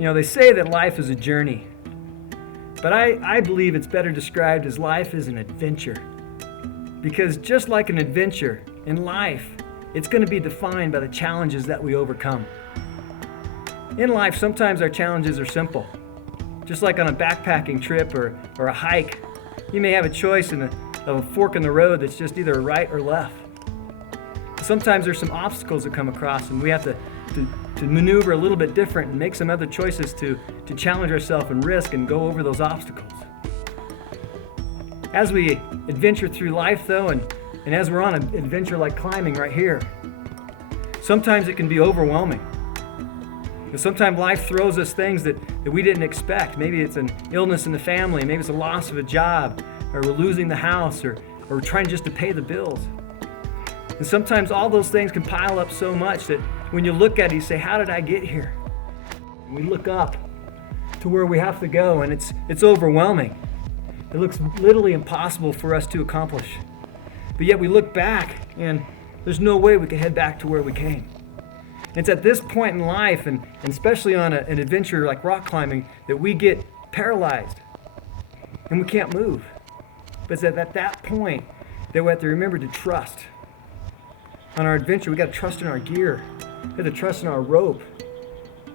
They say that life is a journey, but I believe it's better described as life is an adventure. Because just like an adventure in life, it's going to be defined by the challenges that we overcome. In life, sometimes our challenges are simple. Just like on a backpacking trip or a hike, you may have a choice of a fork in the road that's just either right or left. Sometimes there's some obstacles that come across, and we have to maneuver a little bit different and make some other choices to challenge ourselves and risk and go over those obstacles. As we adventure through life, though, and as we're on an adventure like climbing right here, sometimes it can be overwhelming. Sometimes life throws us things that we didn't expect. Maybe it's an illness in the family, maybe it's a loss of a job, or we're losing the house, or we're trying just to pay the bills. And sometimes all those things can pile up so much that when you look at it, you say, how did I get here? And we look up to where we have to go, and it's overwhelming. It looks literally impossible for us to accomplish. But yet we look back, and there's no way we can head back to where we came. It's at this point in life, and especially on an adventure like rock climbing, that we get paralyzed and we can't move. But it's at that point that we have to remember to trust. On our adventure, we got to trust in our gear. We have to trust in our rope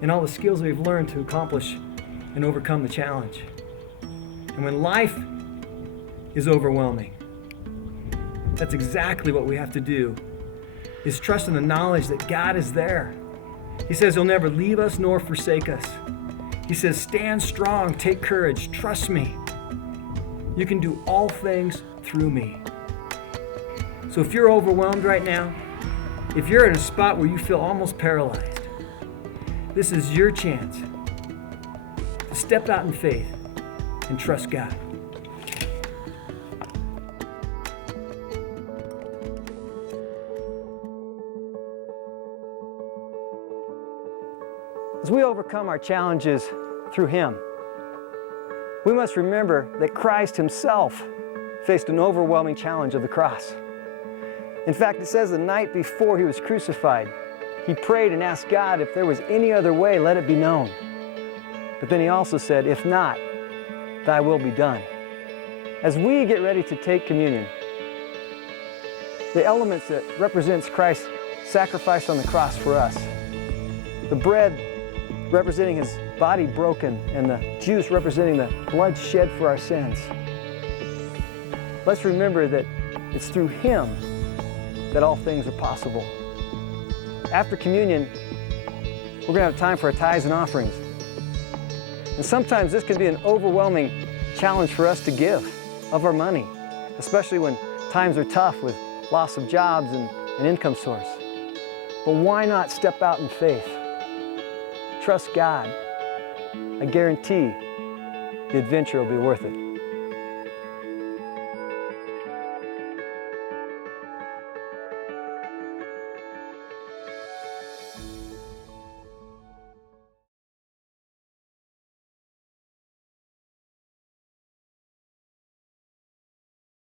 and all the skills we've learned to accomplish and overcome the challenge. And when life is overwhelming, that's exactly what we have to do, is trust in the knowledge that God is there. He says He'll never leave us nor forsake us. He says, stand strong, take courage, trust me. You can do all things through me. So if you're overwhelmed right now, if you're in a spot where you feel almost paralyzed, this is your chance to step out in faith and trust God. As we overcome our challenges through Him, we must remember that Christ Himself faced an overwhelming challenge of the cross. In fact, it says the night before He was crucified, He prayed and asked God if there was any other way, let it be known. But then He also said, if not, Thy will be done. As we get ready to take communion, the elements that represents Christ's sacrifice on the cross for us, the bread representing His body broken and the juice representing the blood shed for our sins. Let's remember that it's through Him that all things are possible. After communion, we're going to have time for our tithes and offerings. And sometimes this can be an overwhelming challenge for us to give of our money, especially when times are tough with loss of jobs and an income source. But why not step out in faith? Trust God. I guarantee the adventure will be worth it.